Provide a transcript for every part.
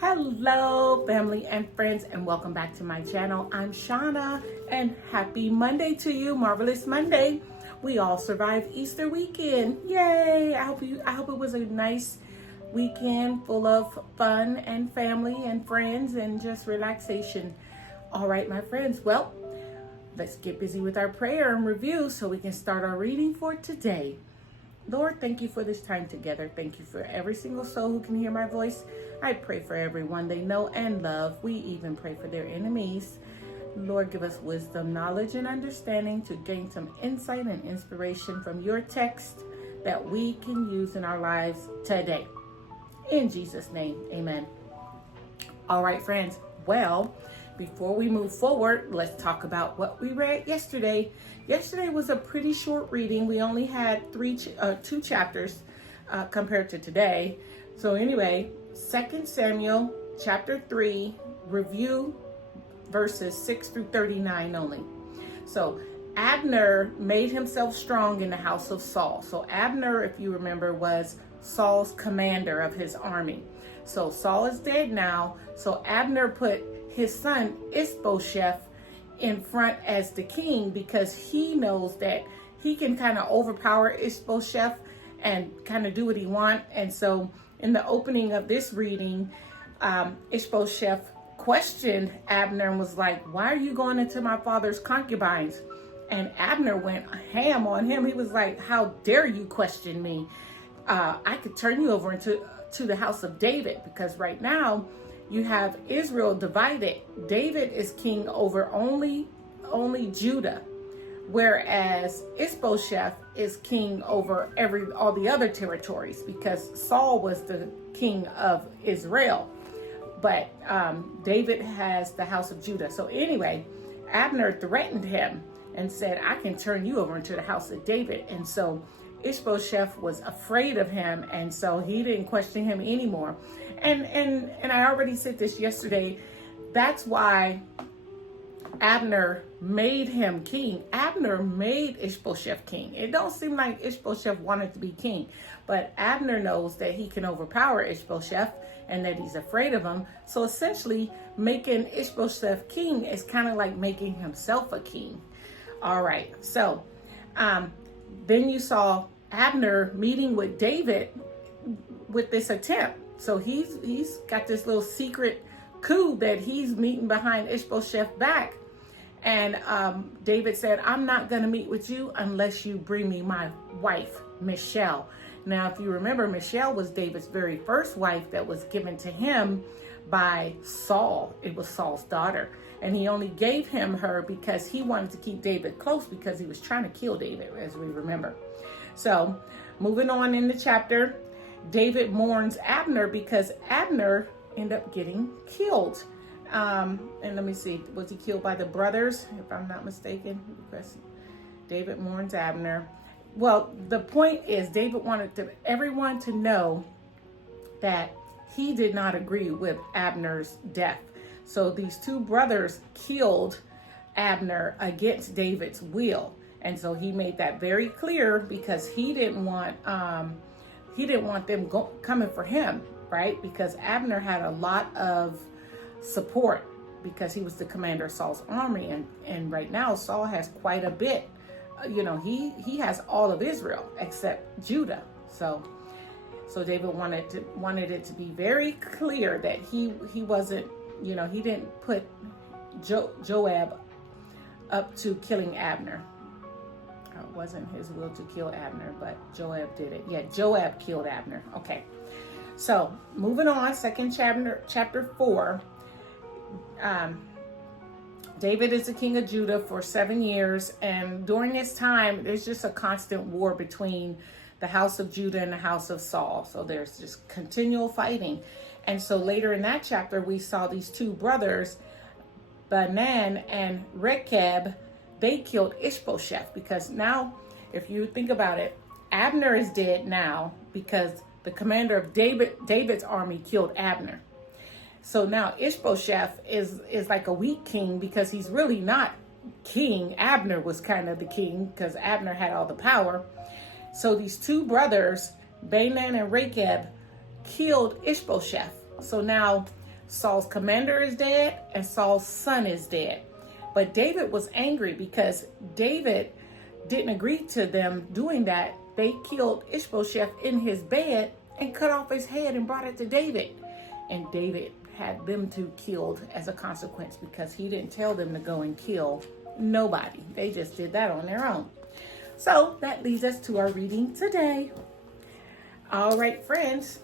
Hello, family and friends, and welcome back to my channel. I'm Shauna, and happy Monday to you. Marvelous Monday. We all survived Easter weekend. Yay! I hope it was a nice weekend full of fun and family and friends and just relaxation. All right, my friends. Well, let's get busy with our prayer and review so we can start our reading for today. Lord, thank you for this time together. Thank you for every single soul who can hear my voice. I pray for everyone they know and love. We even pray for their enemies. Lord, give us wisdom, knowledge, and understanding to gain some insight and inspiration from your text that we can use in our lives today. In Jesus' name, amen. All right, friends. Well, before we move forward, let's talk about what we read yesterday. Yesterday was a pretty short reading. We only had two chapters compared to today. So anyway, 2 Samuel chapter 3, review verses 6 through 39 only. So Abner made himself strong in the house of Saul. So Abner, if you remember, was Saul's commander of his army. So Saul is dead now. So Abner put his son Ishbosheth in front as the king because he knows that he can kind of overpower Ishbosheth and kind of do what he wants. And so in the opening of this reading, Ishbosheth questioned Abner and was like, "Why are you going into my father's concubines?" And Abner went ham on him. He was like, "How dare you question me? I could turn you over to the house of David," because right now you have Israel divided. David is king over only Judah, whereas Ishbosheth is king over all the other territories because Saul was the king of Israel, but David has the house of Judah. So anyway, Abner threatened him and said, "I can turn you over into the house of David." And so Ishbosheth was afraid of him, and so he didn't question him anymore. And I already said this yesterday. That's why Abner made him king. Abner made Ishbosheth king. It don't seem like Ishbosheth wanted to be king, but Abner knows that he can overpower Ishbosheth and that he's afraid of him. So essentially, making Ishbosheth king is kind of like making himself a king. All right. So then you saw Abner meeting with David with this attempt. So he's got this little secret coup that he's meeting behind Ishbosheth's back. And David said, "I'm not going to meet with you unless you bring me my wife, Michal." Now, if you remember, Michal was David's very first wife that was given to him by Saul. It was Saul's daughter. And he only gave him her because he wanted to keep David close because he was trying to kill David, as we remember. So moving on in the chapter, David mourns Abner because Abner ended up getting killed. And let me see, was he killed by the brothers? If I'm not mistaken, David mourns Abner. Well, the point is David wanted everyone to know that he did not agree with Abner's death. So these two brothers killed Abner against David's will. And so he made that very clear because he didn't want them coming for him, right? Because Abner had a lot of support because he was the commander of Saul's army. And right now Saul has quite a bit. He has all of Israel except Judah. So David wanted it to be very clear that he wasn't, he didn't put Joab up to killing Abner. It wasn't his will to kill Abner, but Joab did it. Yeah, Joab killed Abner. Okay. So moving on, chapter 4. David is the king of Judah for 7 years. And during this time, there's just a constant war between the house of Judah and the house of Saul. So there's just continual fighting. And so later in that chapter, we saw these two brothers, Banan and Rechab. They killed Ishbosheth because now, if you think about it, Abner is dead now because the commander of David's army killed Abner. So now Ishbosheth is like a weak king because he's really not king. Abner was kind of the king because Abner had all the power. So these two brothers, Banan and Rechab, killed Ishbosheth. So now Saul's commander is dead and Saul's son is dead. But David was angry because David didn't agree to them doing that. They killed Ishbosheth in his bed and cut off his head and brought it to David. And David had them two killed as a consequence because he didn't tell them to go and kill nobody. They just did that on their own. So that leads us to our reading today. All right, friends.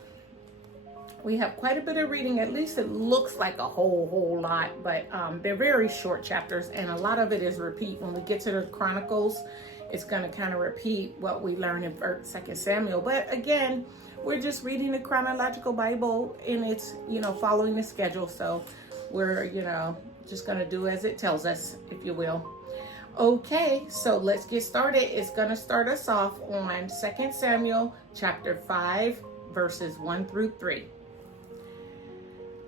We have quite a bit of reading. At least it looks like a whole lot, but they're very short chapters, and a lot of it is repeat. When we get to the Chronicles, it's going to kind of repeat what we learned in 2 Samuel. But again, we're just reading the chronological Bible, and it's, following the schedule. So we're, just going to do as it tells us, if you will. Okay, so let's get started. It's going to start us off on 2 Samuel chapter 5, verses 1 through 3.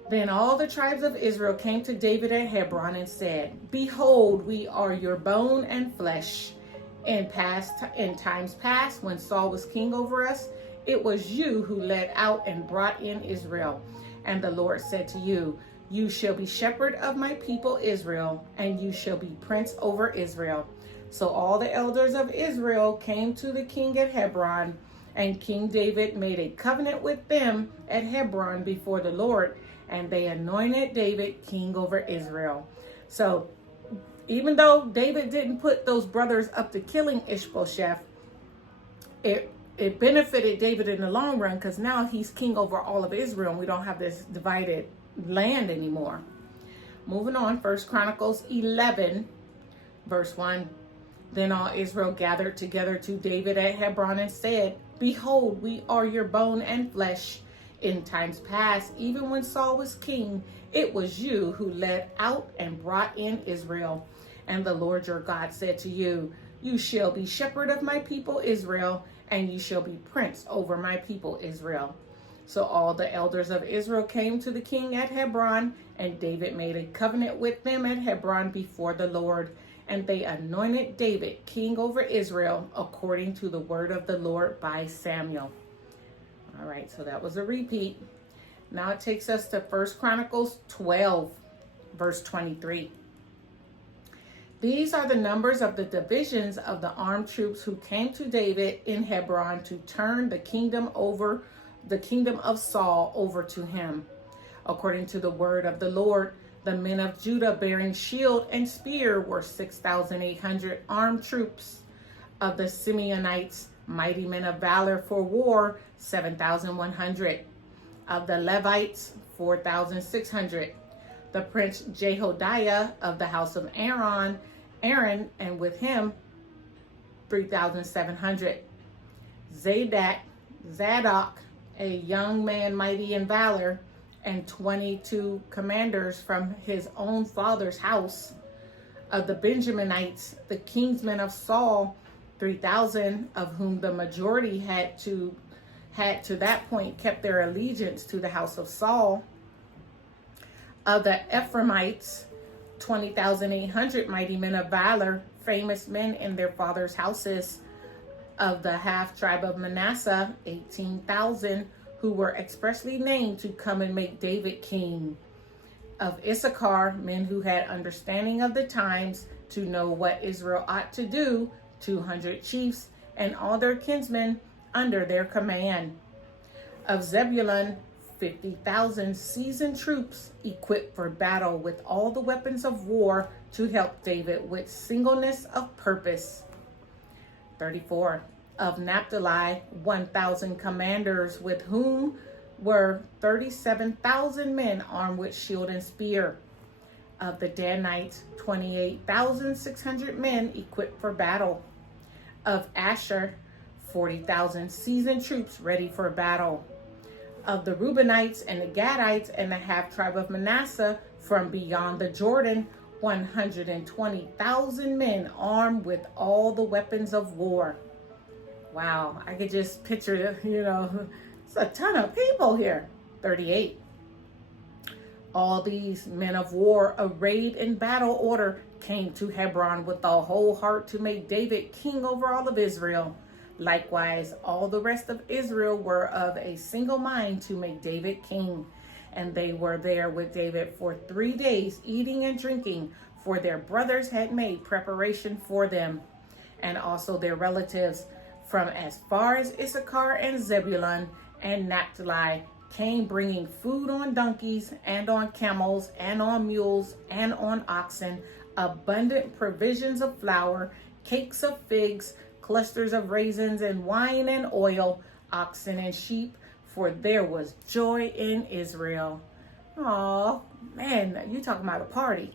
Then all the tribes of Israel came to David at Hebron and said, "Behold, we are your bone and flesh. In times past, when Saul was king over us, it was you who led out and brought in Israel. And the Lord said to you, you shall be shepherd of my people Israel, and you shall be prince over Israel." So all the elders of Israel came to the king at Hebron, and King David made a covenant with them at Hebron before the Lord, and they anointed David king over Israel. So even though David didn't put those brothers up to killing Ishbosheth, it benefited David in the long run, because now he's king over all of Israel, and we don't have this divided land anymore. Moving on, 1 Chronicles 11, verse 1. Then all Israel gathered together to David at Hebron and said, "Behold, we are your bone and flesh. In times past, even when Saul was king, it was you who led out and brought in Israel. And the Lord your God said to you, you shall be shepherd of my people Israel, and you shall be prince over my people Israel." So all the elders of Israel came to the king at Hebron, and David made a covenant with them at Hebron before the Lord, and they anointed David king over Israel according to the word of the Lord by Samuel. All right, so that was a repeat. Now it takes us to 1 Chronicles 12, verse 23. These are the numbers of the divisions of the armed troops who came to David in Hebron to turn the kingdom of Saul over to him. According to the word of the Lord, the men of Judah bearing shield and spear were 6,800 armed troops. Of the Simeonites, mighty men of valor for war, 7,100. Of the Levites, 4,600. The prince Jehoiada of the house of Aaron, and with him 3,700. Zadok, a young man mighty in valor, and 22 commanders from his own father's house. Of the Benjaminites, the kinsmen of Saul, 3,000, of whom the majority had to that point kept their allegiance to the house of Saul. Of the Ephraimites, 20,800 mighty men of valor, famous men in their father's houses. Of the half tribe of Manasseh, 18,000, who were expressly named to come and make David king. Of Issachar, men who had understanding of the times to know what Israel ought to do, 200 chiefs, and all their kinsmen under their command. Of Zebulun, 50,000 seasoned troops equipped for battle with all the weapons of war to help David with singleness of purpose. 34. Of Naphtali, 1,000 commanders, with whom were 37,000 men armed with shield and spear. Of the Danites, 28,600 men equipped for battle. Of Asher, 40,000 seasoned troops ready for battle. Of the Reubenites and the Gadites and the half tribe of Manasseh from beyond the Jordan, 120,000 men armed with all the weapons of war. Wow, I could just picture, it's a ton of people here. 38. All these men of war, arrayed in battle order, came to Hebron with a whole heart to make David king over all of Israel. Likewise, all the rest of Israel were of a single mind to make David king. And they were there with David for 3 days, eating and drinking, for their brothers had made preparation for them, and also their relatives from as far as Issachar and Zebulun and Naphtali came, bringing food on donkeys and on camels and on mules and on oxen, abundant provisions of flour, cakes of figs, clusters of raisins, and wine and oil, oxen and sheep, for there was joy in Israel. Oh man, you talking about a party.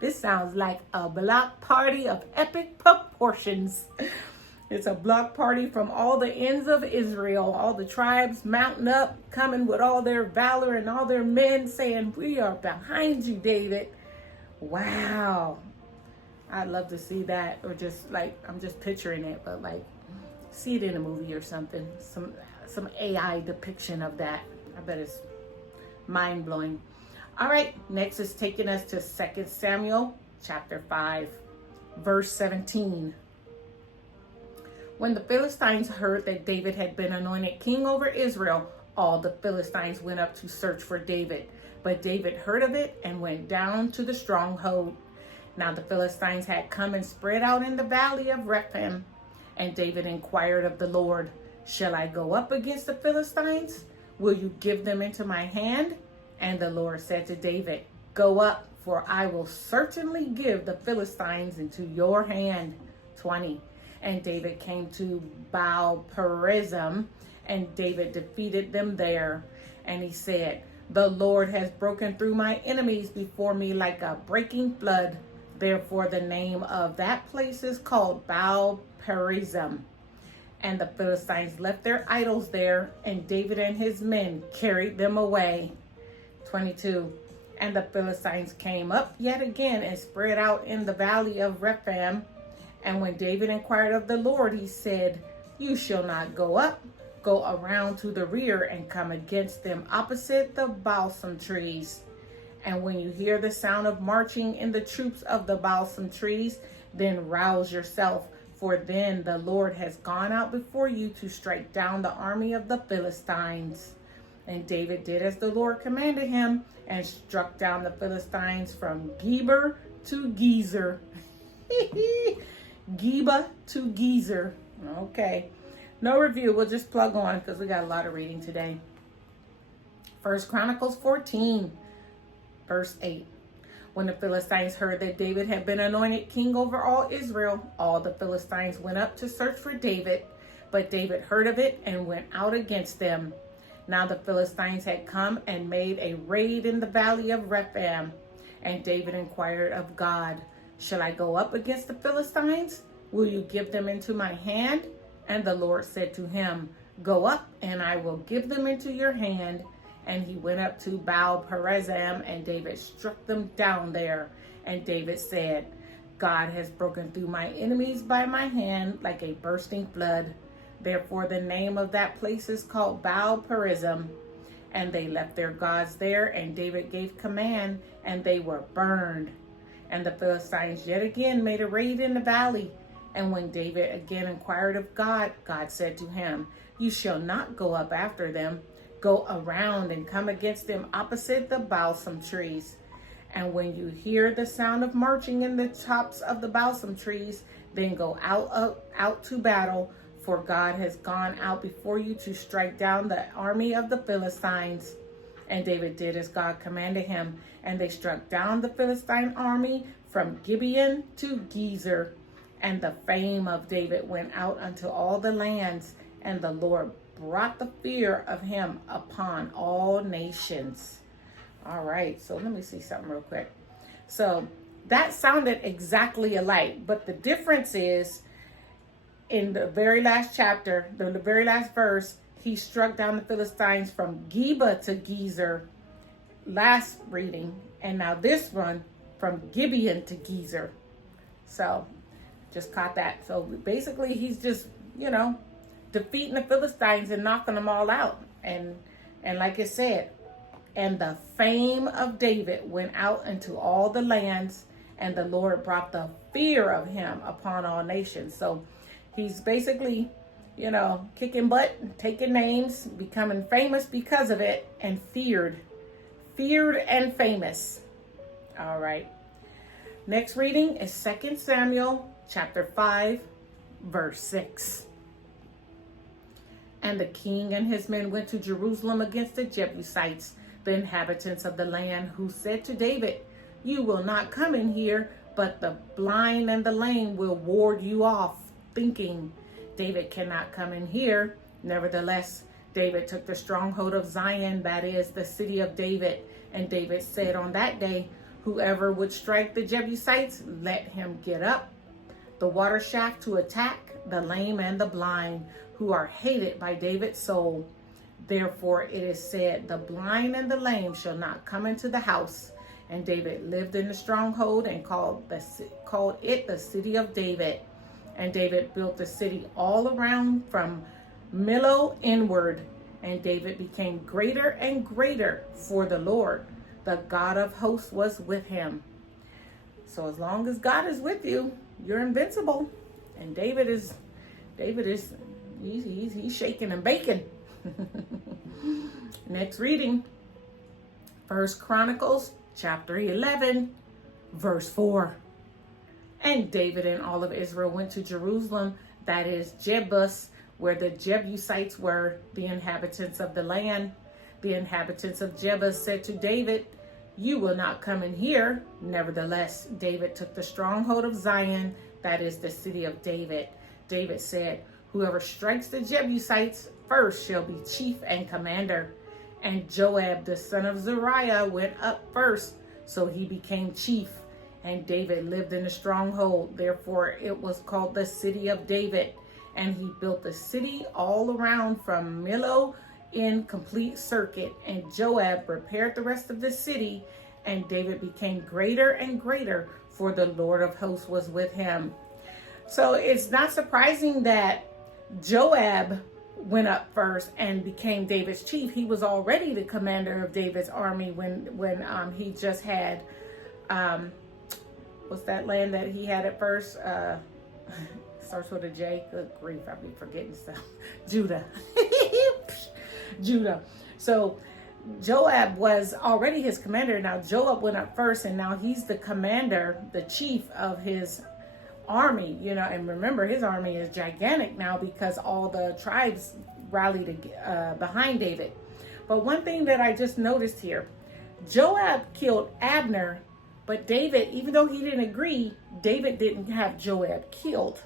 This sounds like a block party of epic proportions. It's a block party from all the ends of Israel, all the tribes mounting up, coming with all their valor and all their men saying, we are behind you, David. Wow. I'd love to see that, or just like, I'm just picturing it, but like see it in a movie or something, some AI depiction of that. I bet it's mind-blowing. All right, next is taking us to 2 Samuel chapter 5, verse 17. When the Philistines heard that David had been anointed king over Israel, all the Philistines went up to search for David. But David heard of it and went down to the stronghold. Now the Philistines had come and spread out in the valley of Rephaim. And David inquired of the Lord, shall I go up against the Philistines? Will you give them into my hand? And the Lord said to David, go up, for I will certainly give the Philistines into your hand. 20. And David came to Baal Perazim, and David defeated them there. And he said, the Lord has broken through my enemies before me like a breaking flood. Therefore the name of that place is called Baal Perazim. And the Philistines left their idols there, and David and his men carried them away. 22. And the Philistines came up yet again and spread out in the valley of Rephaim. And when David inquired of the Lord, he said, you shall not go up. Go around to the rear and come against them opposite the balsam trees. And when you hear the sound of marching in the troops of the balsam trees, then rouse yourself, for then the Lord has gone out before you to strike down the army of the Philistines. And David did as the Lord commanded him, and struck down the Philistines from Geber to Gezer. Geba to Gezer. Okay. No review. We'll just plug on because we got a lot of reading today. 1 Chronicles 14, verse 8. When the Philistines heard that David had been anointed king over all Israel, all the Philistines went up to search for David. But David heard of it and went out against them. Now the Philistines had come and made a raid in the valley of Rephaim. And David inquired of God, shall I go up against the Philistines? Will you give them into my hand? And the Lord said to him, go up, and I will give them into your hand. And he went up to Baal Perazim, and David struck them down there. And David said, God has broken through my enemies by my hand like a bursting flood. Therefore the name of that place is called Baal Perazim. And they left their gods there, and David gave command, and they were burned. And the Philistines yet again made a raid in the valley. And when David again inquired of God, God said to him, you shall not go up after them. Go around and come against them opposite the balsam trees. And when you hear the sound of marching in the tops of the balsam trees, then go out to battle, for God has gone out before you to strike down the army of the Philistines. And David did as God commanded him, and they struck down the Philistine army from Gibeon to Gezer. And the fame of David went out unto all the lands, and the Lord brought the fear of him upon all nations. All right, so let me see something real quick. So that sounded exactly alike, but the difference is in the very last chapter, the very last verse, he struck down the Philistines from Geba to Gezer, last reading, and now this one from Gibeon to Gezer. So just caught that. So basically he's just, defeating the Philistines and knocking them all out. And like I said, and the fame of David went out into all the lands, and the Lord brought the fear of him upon all nations. So he's basically kicking butt, taking names, becoming famous because of it, and feared and famous. All right. Next reading is 2 Samuel chapter 5, verse 6. And the king and his men went to Jerusalem against the Jebusites, the inhabitants of the land, who said to David, "You will not come in here, but the blind and the lame will ward you off," thinking, "David cannot come in here." Nevertheless, David took the stronghold of Zion, that is, the city of David. And David said on that day, "Whoever would strike the Jebusites, let him get up the water shaft to attack the lame and the blind, who are hated by David's soul." Therefore it is said, "The blind and the lame shall not come into the house." And David lived in the stronghold and called it the city of David. And David built the city all around from Millo inward. And David became greater and greater, for the Lord, the God of hosts, was with him. So as long as God is with you, you're invincible. And David is he's shaking and baking. Next reading, 1 Chronicles chapter 11, verse 4. And David and all of Israel went to Jerusalem, that is Jebus, where the Jebusites were, the inhabitants of the land. The inhabitants of Jebus said to David, "You will not come in here." Nevertheless, David took the stronghold of Zion, that is the city of David. David said, "Whoever strikes the Jebusites first shall be chief and commander." And Joab, the son of Zeruiah, went up first, so he became chief. And David lived in a stronghold, therefore it was called the city of David. And he built the city all around from Millo in complete circuit. And Joab repaired the rest of the city, and David became greater and greater, for the Lord of hosts was with him. So it's not surprising that Joab went up first and became David's chief. He was already the commander of David's army when he just had what's that land that he had at first? Starts with a J. Good grief, I'll be forgetting stuff. Judah. Judah. So Joab was already his commander. Now Joab went up first, and now he's the commander, the chief of his army, and remember, his army is gigantic now because all the tribes rallied behind David. But one thing that I just noticed here, Joab killed Abner, but David, even though he didn't agree, David didn't have Joab killed.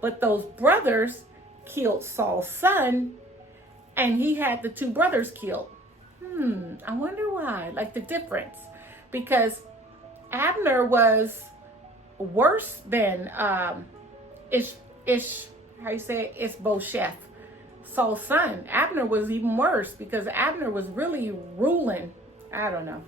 But those brothers killed Saul's son, and he had the two brothers killed. I wonder why, like the difference. Because Abner was worse than Ishbosheth, Saul's son. Abner was even worse because Abner was really ruling. I don't know.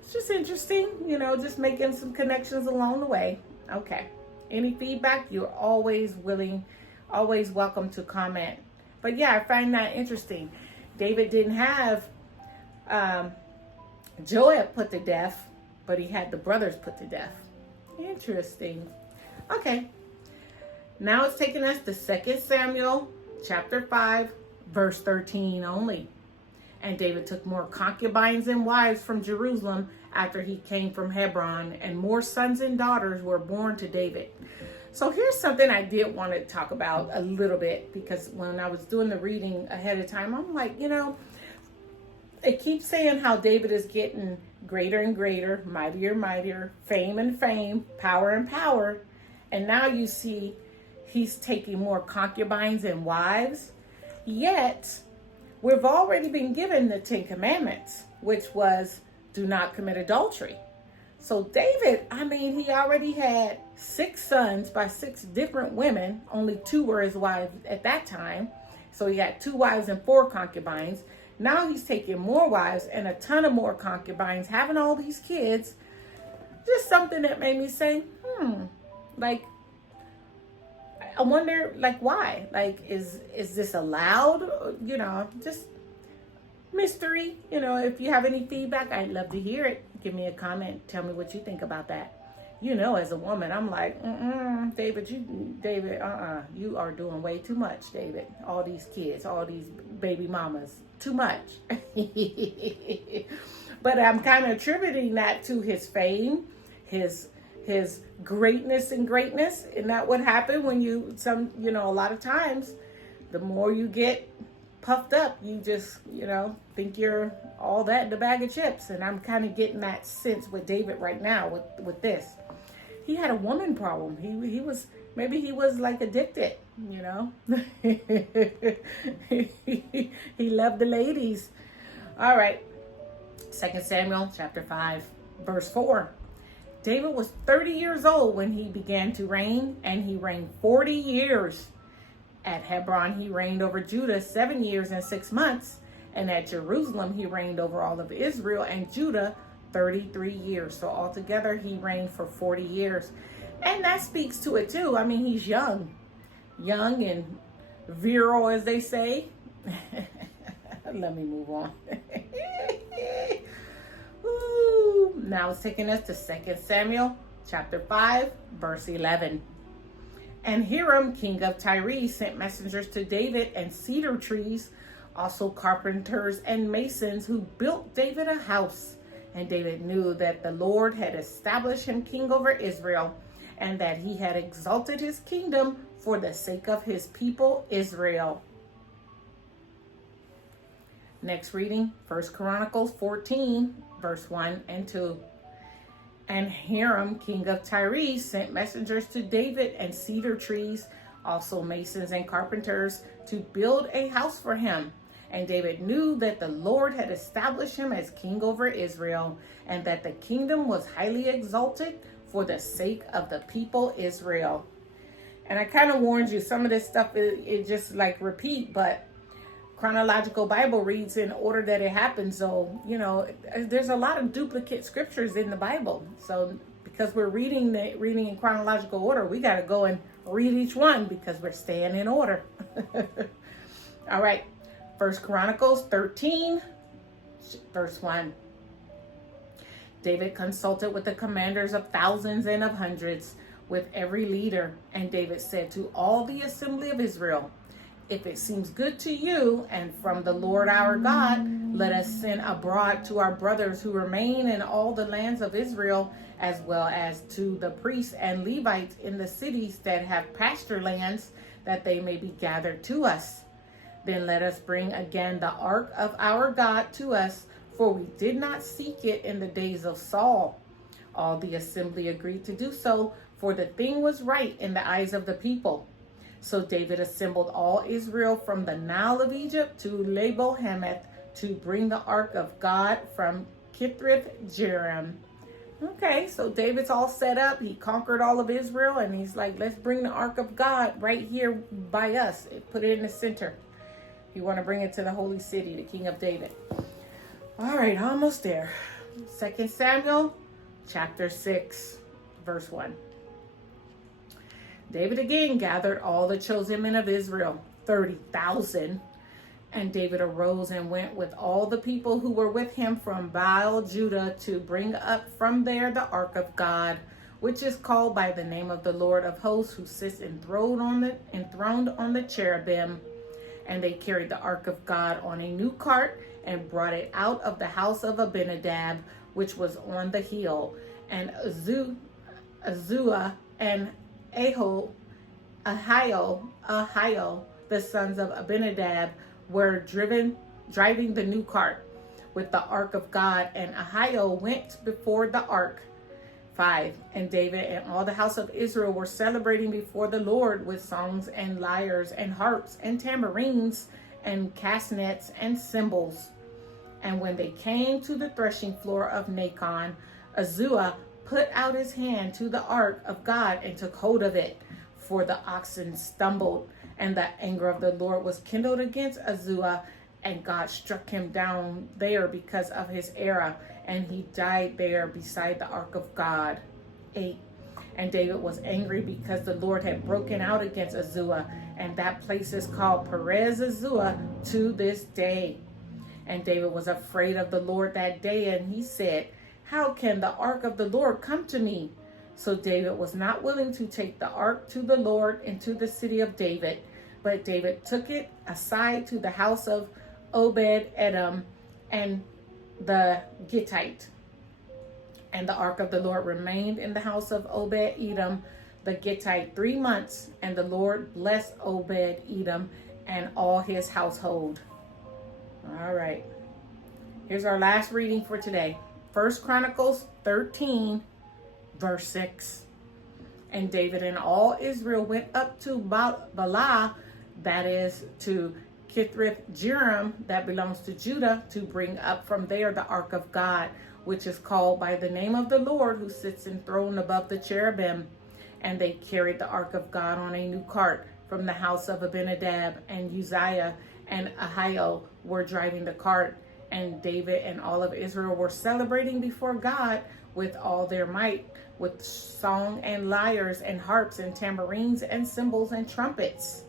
It's just interesting, just making some connections along the way. Okay. Any feedback, you're always welcome to comment. But yeah, I find that interesting. David didn't have Joab put to death, but he had the brothers put to death. Interesting. Okay. Now it's taking us to 2 Samuel chapter 5, verse 13 only. And David took more concubines and wives from Jerusalem after he came from Hebron, and more sons and daughters were born to David. So here's something I did want to talk about a little bit, because when I was doing the reading ahead of time, I'm like, it keeps saying how David is getting greater and greater, mightier and mightier, fame and fame, power and power. And now you see he's taking more concubines and wives. Yet, we've already been given the 10 Commandments, which was do not commit adultery. So David, he already had 6 sons by 6 different women. Only 2 were his wives at that time. So he had 2 wives and 4 concubines. Now he's taking more wives and a ton of more concubines, having all these kids. Just something that made me say, I wonder, why? Is this allowed? Just mystery. If you have any feedback, I'd love to hear it. Give me a comment. Tell me what you think about that. as a woman, I'm like, David, you are doing way too much, David. All these kids, all these baby mamas, too much. But I'm kind of attributing that to his fame, his greatness and greatness. Isn't that what happened when a lot of times, the more you get puffed up, you just, think you're all that in a bag of chips. And I'm kind of getting that sense with David right now with this. He had a woman problem. He was like addicted, he loved the ladies. All right. 2 Samuel chapter 5, verse 4. David was 30 years old when he began to reign, and he reigned 40 years. At Hebron, he reigned over Judah 7 years and 6 months. And at Jerusalem, he reigned over all of Israel and Judah 33 years. So altogether, he reigned for 40 years. And that speaks to it too. I mean, he's young and virile, as they say. Let me move on. Ooh. Now it's taking us to 2 Samuel chapter 5, verse 11. And Hiram, king of Tyre, sent messengers to David and cedar trees, also carpenters and masons, who built David a house. And David knew that the Lord had established him king over Israel, and that he had exalted his kingdom for the sake of his people Israel. Next reading, 1 Chronicles 14, verse 1 and 2. And Hiram, king of Tyre, sent messengers to David and cedar trees, also masons and carpenters, to build a house for him. And David knew that the Lord had established him as king over Israel, and that the kingdom was highly exalted for the sake of the people Israel. And I kind of warned you, some of this stuff, it just like repeat, but chronological Bible reads in order that it happens. So, there's a lot of duplicate scriptures in the Bible. So because we're reading in chronological order, we got to go and read each one because we're staying in order. All right. 1 Chronicles 13, verse 1. David consulted with the commanders of thousands and of hundreds, with every leader. And David said to all the assembly of Israel, if it seems good to you and from the Lord our God, let us send abroad to our brothers who remain in all the lands of Israel, as well as to the priests and Levites in the cities that have pasture lands, that they may be gathered to us. Then let us bring again the ark of our God to us, for we did not seek it in the days of Saul. All the assembly agreed to do so, for the thing was right in the eyes of the people. So David assembled all Israel from the Nile of Egypt to Lebo-Hamath to bring the ark of God from Kithrath-Jearim. Okay, so David's all set up. He conquered all of Israel, and he's like, let's bring the ark of God right here by us. Put it in the center. You want to bring it to the holy city, the King of David. All right, almost there. 2 Samuel chapter 6, verse 1. David again gathered all the chosen men of Israel, 30,000. And David arose and went with all the people who were with him from Baal, Judah, to bring up from there the ark of God, which is called by the name of the Lord of hosts, who sits enthroned on the cherubim. And they carried the ark of God on a new cart and brought it out of the house of Abinadab, which was on the hill. And Azua and Ahio, the sons of Abinadab, were driving the new cart with the ark of God, and Ahio went before the ark. 5. And David and all the house of Israel were celebrating before the Lord with songs and lyres and harps and tambourines and castanets and cymbals. And when they came to the threshing floor of Nacon, Azua put out his hand to the ark of God and took hold of it, for the oxen stumbled, and the anger of the Lord was kindled against Azua, and God struck him down there because of his error, and he died there beside the ark of God. 8. And David was angry because the Lord had broken out against Azua, and that place is called Perez Azua to this day. And David was afraid of the Lord that day, and he said, how can the ark of the Lord come to me? So David was not willing to take the ark to the Lord into the city of David, but David took it aside to the house of Obed-Edom and the Gittite. And the ark of the Lord remained in the house of Obed-Edom the Gittite 3 months, and the Lord blessed Obed-Edom and all his household. All right. Here's our last reading for today. 1 Chronicles 13, verse 6. And David and all Israel went up to Baalah, that is to Kithrath-jearim, that belongs to Judah, to bring up from there the ark of God, which is called by the name of the Lord, who sits enthroned above the cherubim. And they carried the ark of God on a new cart from the house of Abinadab, and Uzziah and Ahio were driving the cart. And David and all of Israel were celebrating before God with all their might, with song and lyres and harps and tambourines and cymbals and trumpets.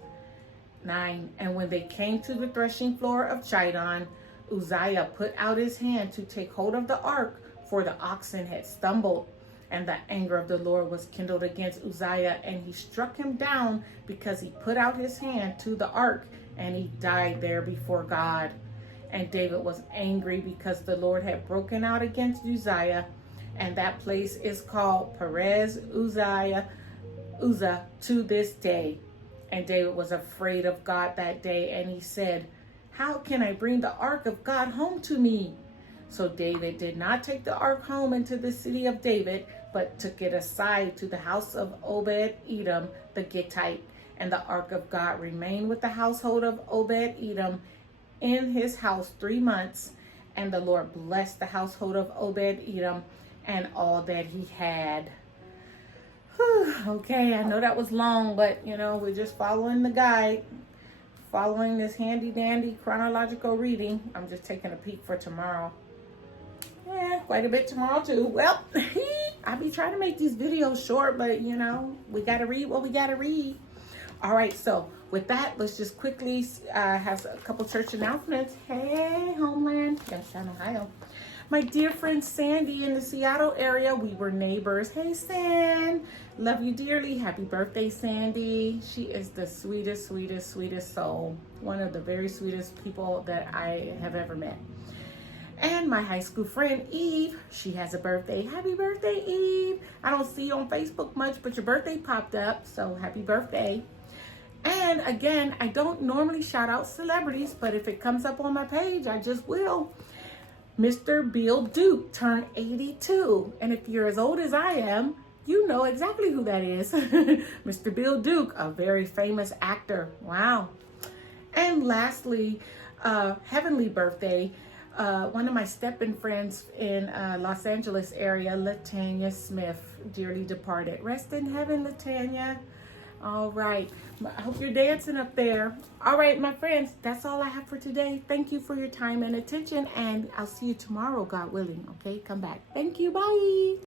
9. And when they came to the threshing floor of Chidon, Uzziah put out his hand to take hold of the ark, for the oxen had stumbled. And the anger of the Lord was kindled against Uzziah, and he struck him down because he put out his hand to the ark, and he died there before God. And David was angry because the Lord had broken out against Uzziah, and that place is called Perez Uzzah to this day. And David was afraid of God that day, and he said, "How can I bring the ark of God home to me?" So David did not take the ark home into the city of David, but took it aside to the house of Obed-Edom the Gittite. And the ark of God remained with the household of Obed-Edom in his house 3 months. And the Lord blessed the household of Obed-Edom and all that he had. Whew, okay, I know that was long, but we're just following the guide, following this handy dandy chronological reading. I'm just taking a peek for tomorrow. Yeah, quite a bit tomorrow too. Well, I be trying to make these videos short, but we got to read what we got to read. All right, so with that, let's just quickly have a couple church announcements. Hey, Homeland, Youngstown, Ohio. My dear friend Sandy in the Seattle area, we were neighbors. Hey, San, love you dearly. Happy birthday, Sandy. She is the sweetest, sweetest, sweetest soul. One of the very sweetest people that I have ever met. And my high school friend Eve, she has a birthday. Happy birthday, Eve. I don't see you on Facebook much, but your birthday popped up, so happy birthday. And again, I don't normally shout out celebrities, but if it comes up on my page, I just will. Mr. Bill Duke turned 82. And if you're as old as I am, you know exactly who that is. Mr. Bill Duke, a very famous actor. Wow. And lastly, heavenly birthday, one of my step-in friends in Los Angeles area, Latanya Smith, dearly departed. Rest in heaven, Latanya. All right. I hope you're dancing up there. All right, my friends, that's all I have for today. Thank you for your time and attention, and I'll see you tomorrow, God willing. Okay, come back. Thank you. Bye.